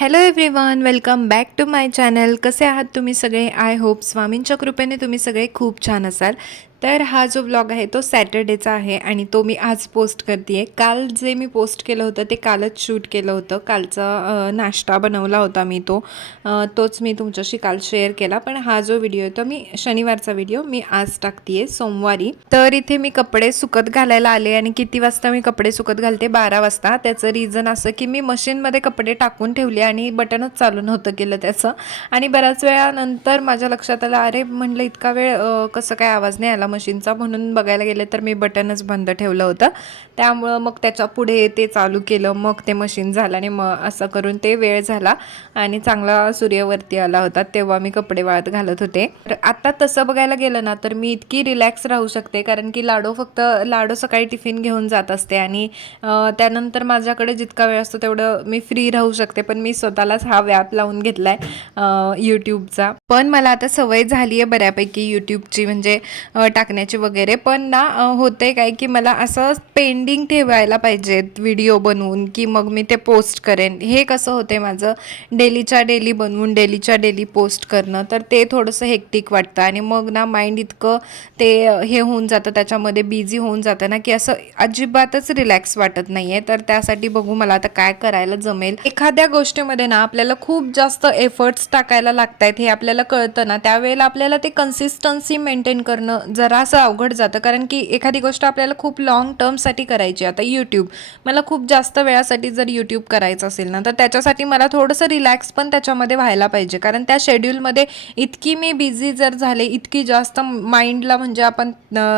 Hello everyone welcome back to my channel कसे आहात तुम्ही सगळे? आय होप स्वामींच्या कृपेने तुम्ही सगळे खूप छान असाल. तर हा जो ब्लॉग आहे तो सॅटर्डेचा आहे आणि तो मी आज पोस्ट करते काल जे मी पोस्ट केलं होतं ते कालच शूट केलं होतं. कालचा नाश्ता बनवला होता मी तो. तोच मी तुमच्याशी काल शेअर केला. पण हा जो व्हिडिओ आहे तो मी शनिवारचा व्हिडिओ मी आज टाकते सोमवारी. तर इथे मी कपडे सुकत घालायला आले आणि किती वाजता मी कपडे सुकत घालते? बारा वाजता. त्याचं रिझन असं की मी मशीनमध्ये कपडे टाकून ठेवले आणि बटनच चालू नव्हतं केलं त्याचं. आणि बऱ्याच वेळानंतर माझ्या लक्षात आलं अरे म्हणलं इतका वेळ कसं काय आवाज नाही आला? मशीनचा म्हणून बघायला गेलं तर मी बटनच बंद ठेवलं होतं. त्यामुळं मग त्याच्या पुढे ते चालू केलं. मग ते मशीन झालं आणि मग असं करून ते वेळ झाला आणि चांगला सूर्यवरती आला होता तेव्हा मी कपडे वाळत घालत होते. तर आता तसं बघायला गेलं ना तर मी इतकी रिलॅक्स राहू शकते. कारण की लाडो फक्त लाडो सकाळी टिफिन घेऊन जात असते आणि त्यानंतर माझ्याकडे जितका वेळ असतो तेवढं मी फ्री राहू शकते. पण मी स्वतःलाच हा व्याप लावून घेतला आहे यूट्यूबचा पण मला आता सवय झाली आहे बऱ्यापैकी यूट्यूबची म्हणजे टाकण्याची वगैरे. पण ना होते काय की मला असं पेंडिंग ठेवायला पाहिजेत व्हिडिओ बनवून की मग मी ते पोस्ट करेन. हे कसं होते माझं? डेलीच्या डेली बनवून डेलीच्या डेली पोस्ट करणं तर ते थोडंसं हेक्टिक वाटतं. आणि मग ना माइंड इतकं ते हे होऊन जातं त्याच्यामध्ये बिझी होऊन जातं ना की असं अजिबातच रिलॅक्स वाटत नाही आहे तर त्यासाठी बघू मला आता काय करायला जमेल. एखाद्या गोष्टीमध्ये ना आपल्याला खूप जास्त एफर्ट्स टाकायला लागत आहेत हे आपल्याला आपल्याला कळतं ना त्यावेळेला आपल्याला ते कन्सिस्टन्सी मेंटेन करणं जरासं अवघड जातं. कारण की एखादी गोष्ट आपल्याला खूप लॉंग टर्मसाठी करायची आहे. आता यूट्यूब मला खूप जास्त वेळासाठी जर यूट्यूब करायचं असेल ना तर त्याच्यासाठी मला थोडंसं रिलॅक्स पण त्याच्यामध्ये व्हायला पाहिजे. कारण त्या शेड्यूलमध्ये इतकी मी बिझी जर झाले इतकी जास्त माइंडला म्हणजे आपण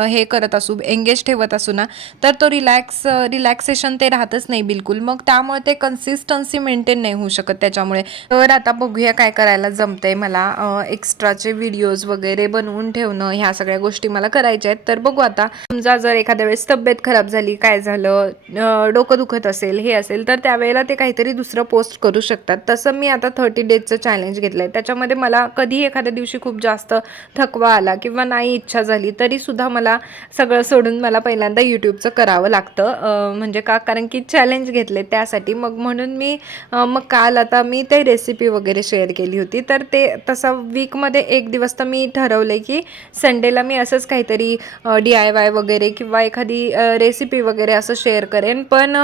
हे करत असू एंगेज ठेवत असू ना तर तो रिलॅक्स रिलॅक्सेशन ते राहतच नाही बिलकुल. मग त्यामुळे ते कन्सिस्टन्सी मेंटेन नाही होऊ शकत त्याच्यामुळे. तर आता बघूया काय करायला जमतंय मला. एक्स्ट्राचे व्हिडिओज वगैरे बनवून ठेवणं ह्या सगळ्या गोष्टी मला करायच्या आहेत. तर बघू आता समजा जर एखाद्या वेळेस तब्येत खराब झाली काय झालं डोकं दुखत असेल हे असेल तर त्यावेळेला ते काहीतरी दुसरं पोस्ट करू शकतात. तसं मी आता थर्टी डेजचं चॅलेंज घेतलं आहे त्याच्यामध्ये मला कधी एखाद्या दिवशी खूप जास्त थकवा आला किंवा नाही इच्छा झाली तरीसुद्धा मला सगळं सोडून मला पहिल्यांदा यूट्यूबचं करावं लागतं. म्हणजे का? कारण की चॅलेंज घेतले त्यासाठी. मग म्हणून मी मग काल आता मी ते रेसिपी वगैरे शेअर केली होती. तर ते तसं वीकमध्ये एक दिवस तर मी ठरवले की संडेला मी असंच काहीतरी डी आय वाय वगैरे किंवा एखादी रेसिपी वगैरे असं शेअर करेन. पण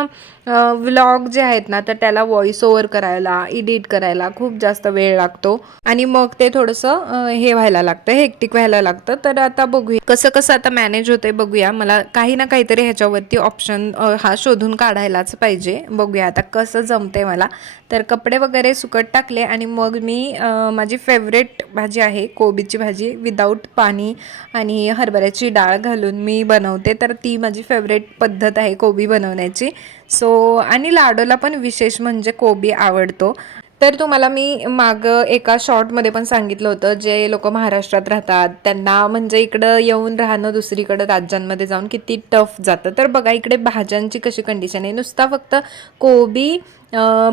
व्लॉग जे आहेत ना तर त्याला व्हॉइस ओव्हर करायला एडिट करायला खूप जास्त वेळ लागतो. आणि मग ते थोडंसं हे व्हायला लागतं हेक्टिक व्हायला लागतं. तर आता बघूया. कसं कसं आता मॅनेज होतंय बघूया. मला काही ना काहीतरी ह्याच्यावरती ऑप्शन हा शोधून काढायलाच पाहिजे. बघूया आता कसं जमते मला. तर कपडे वगैरे सुकट टाकले आणि मग मी माझी फेवरेट भाजी आहे कोबीची भाजी विदाऊट पाणी आणि हरभऱ्याची डाळ घालून मी बनवते. तर ती माझी फेवरेट पद्धत आहे कोबी बनवण्याची. सो आणि लाडूला पण विशेष म्हणजे कोबी आवडतो. तर तुम्हाला मी मागं एका शॉर्टमध्ये पण सांगितलं होतं जे लोक महाराष्ट्रात राहतात त्यांना म्हणजे इकडं येऊन राहणं दुसरीकडं राज्यांमध्ये जाऊन किती टफ जातं. तर बघा इकडे भाज्यांची कशी कंडिशन आहे. नुसता फक्त कोबी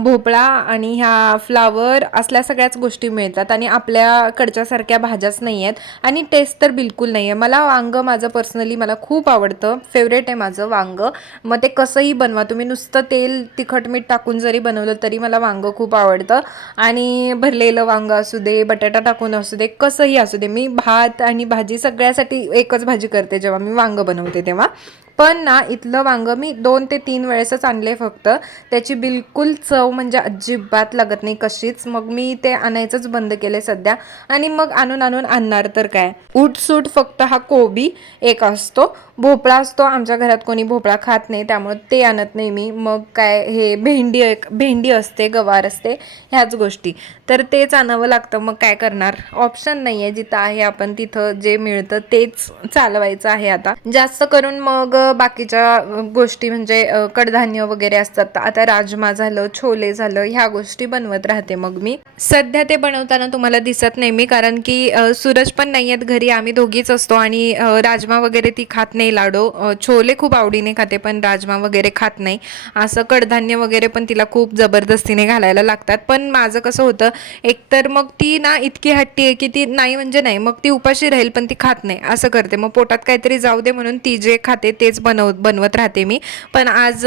भोपळा आणि ह्या फ्लावर असल्या सगळ्याच गोष्टी मिळतात आणि आपल्याकडच्यासारख्या भाज्याच नाही आहेत आणि टेस्ट तर बिलकुल नाही आहे मला वांगं माझं पर्सनली मला खूप आवडतं. फेवरेट आहे माझं वांगं. मग ते कसंही बनवा. तुम्ही नुसतं तेल तिखट मीठ टाकून जरी बनवलं तरी मला वांगं खूप आवडतं. आणि भरलेलं वांगं असू दे बटाटा टाकून असू दे कसंही असू दे. मी भात आणि भाजी सगळ्यासाठी एकच भाजी करते जेव्हा मी वांगं बनवते तेव्हा. पण ना इथलं वांगं मी दोन ते तीन वेळेसच आणले फक्त. त्याची बिलकुल चव म्हणजे अजिबात लागत नाही कशीच. मग मी ते आणायचंच बंद केले सध्या. आणि मग आणून आणून आणणार तर काय? उठसूट फक्त हा कोबी एक असतो. भोपळा असतो. आमच्या घरात कोणी भोपळा खात नाही त्यामुळे ते आणत नाही मी. मग काय हे भेंडी एक भेंडी असते गवार असते ह्याच गोष्टी. तर तेच आणावं लागतं. मग काय करणार? ऑप्शन नाही आहे जिथं आहे आपण तिथं जे मिळतं तेच चालवायचं आहे आता. जास्त करून मग बाकीच्या गोष्टी म्हणजे कडधान्य वगैरे असतात. आता राजमा झालं छोले झालं ह्या गोष्टी बनवत राहते मग मी. सध्या ते बनवताना तुम्हाला दिसत नाही मी कारण की सूरज पण नाही आहेत घरी. आम्ही दोघीच असतो आणि राजमा वगैरे ती खात नाही लाडो. छोले खूप आवडीने खाते पण राजमा वगैरे खात नाही. असं कडधान्य वगैरे पण तिला खूप जबरदस्तीने घालायला लागतात. पण माझं कसं होतं एकतर मग ती ना इतकी हट्टी आहे की ती नाही म्हणजे नाही मग ती उपाशी राहील पण ती खात नाही. असं करते. मग पोटात काहीतरी जाऊ दे म्हणून ती जे खाते ते हेच बनव बनवत राहते मी. पण आज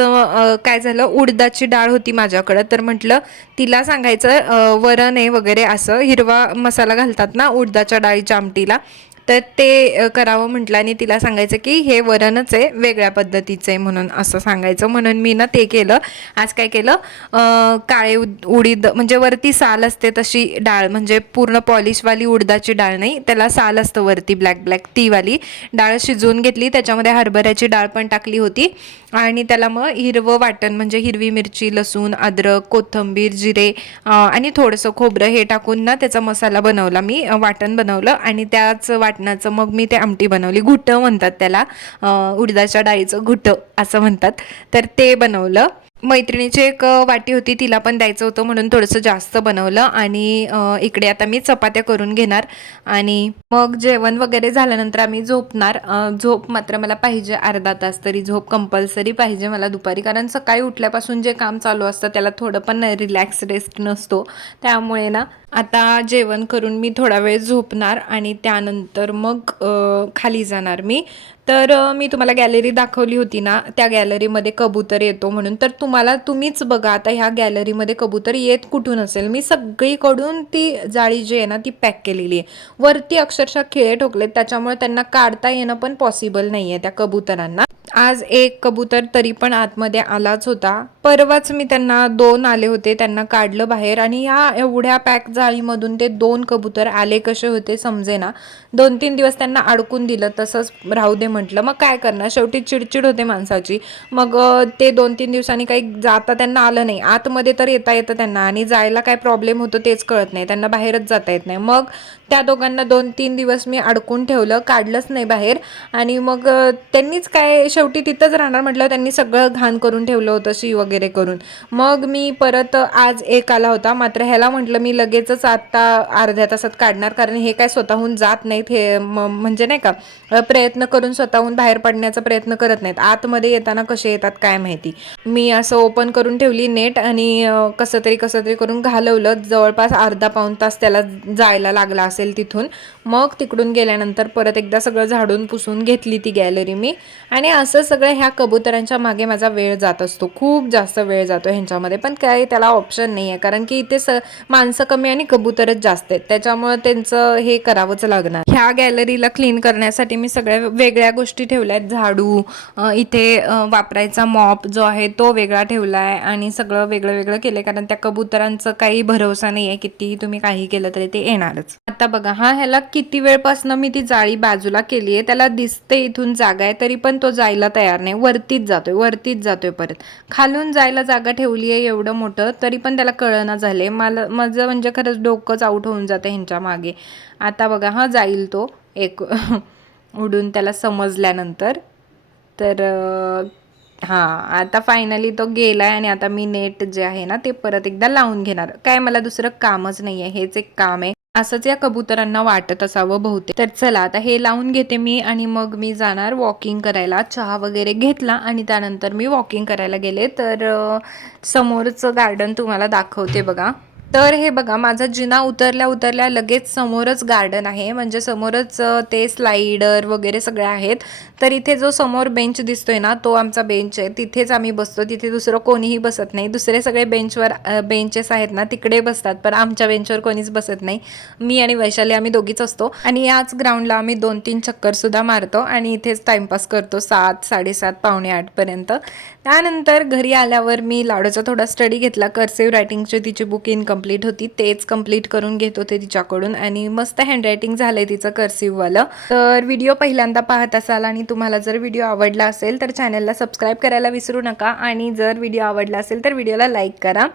काय झालं उडदाची डाळ होती माझ्याकडं. तर म्हटलं तिला सांगायचं वरण आहे वगैरे असं हिरवा मसाला घालतात ना उडदाच्या डाळीच्या आमटीला तर ते करावं म्हटलं आणि तिला सांगायचं की हे वरणच आहे वेगळ्या पद्धतीचं आहे म्हणून असं सांगायचं. म्हणून मी ना ते केलं. आज काय केलं? काळे उद उडीद म्हणजे वरती साल असते तशी डाळ म्हणजे पूर्ण पॉलिशवाली उडदाची डाळ नाही त्याला साल असतं वरती ब्लॅक ब्लॅक ती वाली डाळ शिजवून घेतली त्याच्यामध्ये हरभऱ्याची डाळ पण टाकली होती. आणि त्याला मग हिरवं वाटण म्हणजे हिरवी मिरची लसूण अद्रक कोथिंबीर जिरे आणि थोडंसं खोबरं हे टाकून ना त्याचा मसाला बनवला मी वाटण बनवलं. आणि त्याच वाट वाटणाचं मग मी ते आमटी बनवली. घुटं म्हणतात त्याला. उडदाच्या डाळीचं घुटं असं म्हणतात. तर ते बनवलं. मैत्रिणीची एक वाटी होती. तिला पण द्यायचं होतं म्हणून थोडंसं जास्त बनवलं. आणि इकडे आता मी चपात्या करून घेणार. आणि मग जेवण वगैरे झाल्यानंतर आम्ही झोपणार. झोप मात्र मला पाहिजे अर्धा तास तरी. झोप कंपल्सरी पाहिजे मला दुपारी. कारण सकाळी उठल्यापासून जे काम चालू असतं त्याला थोडं पण रिलॅक्स रेस्ट नसतो. त्यामुळे ना आता जेवण करून मी थोडा वेळ झोपणार आणि त्यानंतर मग खाली जाणार मी. तर मी तुम्हाला गॅलरी दाखवली होती ना त्या गॅलरीमध्ये कबूतर येतो म्हणून. तर तुम्हाला तुम्हीच बघा आता ह्या गॅलरीमध्ये कबूतर येत कुठून असेल. मी सगळीकडून ती जाळी जी आहे ना ती पॅक केलेली आहे. वरती अक्षरशः खिळे ठोकलेत त्याच्यामुळे त्यांना काढता येणं पण पॉसिबल नाही आहे त्या कबुतरांना. आज एक कबूतर तरी पण आतमध्ये आलाच होता. परवाच मी त्यांना दोन आले होते त्यांना काढलं बाहेर आणि ह्या एवढ्या पॅक जाळीमधून ते दोन कबूतर आले कसे होते समजेना. दोन तीन दिवस त्यांना अडकून दिलं तसंच राहू दे म्हटलं. मग काय करणार? शेवटी चिडचिड होते माणसाची. मग ते दोन तीन दिवसांनी काही जाता त्यांना आलं नाही. आतमध्ये तर येता येतं त्यांना आणि जायला काय प्रॉब्लेम होतो तेच कळत नाही. त्यांना बाहेरच जाता येत नाही. मग त्या दोघांना दोन तीन दिवस मी अडकून ठेवलं काढलंच नाही बाहेर. आणि मग त्यांनीच काय शेवटी तिथंच राहणार म्हटलं त्यांनी सगळं घाण करून ठेवलं होतं शी वगैरे करून. मग मी परत आज एक आला होता. मात्र ह्याला म्हटलं मी लगेच लगेचच आता अर्ध्या तासात काढणार कारण हे काय स्वतःहून जात नाहीत हे म्हणजे नाही का प्रयत्न करून स्वतःहून बाहेर पडण्याचा प्रयत्न करत नाहीत. आतमध्ये येताना कसे येतात काय माहिती. मी असं ओपन करून ठेवली नेट आणि कसं तरी कसं तरी करून घालवलं. जवळपास अर्धा पाऊण तास त्याला जायला लागला असेल तिथून. मग तिकडून गेल्यानंतर परत एकदा सगळं झाडून पुसून घेतली ती गॅलरी मी. आणि असं सगळं ह्या कबुतरांच्या मागे माझा वेळ जात असतो. खूप जास्त वेळ जातो ह्यांच्यामध्ये. पण काही त्याला ऑप्शन नाही आहे कारण की इथे स माणसं कमी आणि कबूतरच जास्त आहेत. त्याच्यामुळे त्यांचं हे करावंच लागणार. ह्या गॅलरीला क्लीन करण्यासाठी मी सगळ्या वेगळ्या गोष्टी ठेवल्या आहेत. झाडू इथे वापरायचा मॉप जो आहे तो वेगळा ठेवला आहे आणि सगळं वेगळं वेगळं केलं कारण त्या कबुतरांचं काही भरोसा नाही आहे कितीही तुम्ही काही केलं तरी ते येणारच. आता बघा हा ह्याला किती वेळपासनं मी ती जाळी बाजूला केली आहे. त्याला दिसते इथून जागा आहे तरी पण तो जायला तयार नाही. वरतीच जातोय वरतीच जातोय परत. खालून जायला जागा ठेवली आहे एवढं मोठं तरी पण त्याला कळना झाले मला माझं म्हणजे खरं खरंच डोकंच आऊट होऊन जातं ह्यांच्या मागे. आता बघा हां जाईल तो एक उडून त्याला समजल्यानंतर. तर हां आता फायनली तो गेलाय आणि आता मी नेट जे आहे ना ते परत एकदा लावून घेणार. काय मला दुसरं कामच नाही आहे हेच एक काम आहे. असंच या कबुतरांना वाटत असावं बहुतेक. तर चला आता हे लावून घेते मी आणि मग मी जाणार वॉकिंग करायला. चहा वगैरे घेतला आणि त्यानंतर मी वॉकिंग करायला गेले. तर समोरचं गार्डन तुम्हाला दाखवते बघा. तर हे बघा माझा जिना उतरल्या उतरल्या लगेच समोरच गार्डन आहे. म्हणजे समोरच ते स्लाइडर वगैरे सगळे आहेत. तर इथे जो समोर बेंच दिसतोय ना तो आमचा बेंच आहे. तिथेच आम्ही बसतो. तिथे दुसरं कोणीही बसत नाही. दुसरे सगळे बेंचवर बेंचेस आहेत ना तिकडे बसतात. पण आमच्या बेंचवर कोणीच बसत नाही. मी आणि वैशाली आम्ही दोघीच असतो. आणि याच ग्राउंडला आम्ही दोन तीन चक्करसुद्धा मारतो. आणि इथेच टाइमपास करतो सात साडेसात पावणे आठपर्यंत त्यानंतर घरी आल्यावर मी लाडूचा थोडा स्टडी घेतला. कर्सिव्ह रायटिंगची तिची बुक कंप्लीट होती तेच कंप्लीट करून घेत होते तिच्याकडून. आणि मस्त हँडरायटिंग झालं आहे तिचं कर्सिव्हवालं तर व्हिडिओ पहिल्यांदा पाहत असाल आणि तुम्हाला जर व्हिडिओ आवडला असेल तर चॅनलला सबस्क्राईब करायला विसरू नका. आणि जर व्हिडिओ आवडला असेल तर व्हिडिओला लाईक करा.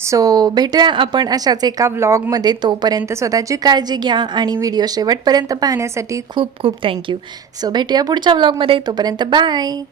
सो भेटूया आपण अशाच एका व्लॉगमध्ये तोपर्यंत स्वतःची काळजी घ्या आणि व्हिडिओ शेवटपर्यंत पाहण्यासाठी खूप खूप थँक्यू सो भेटूया पुढच्या व्लॉगमध्ये तोपर्यंत बाय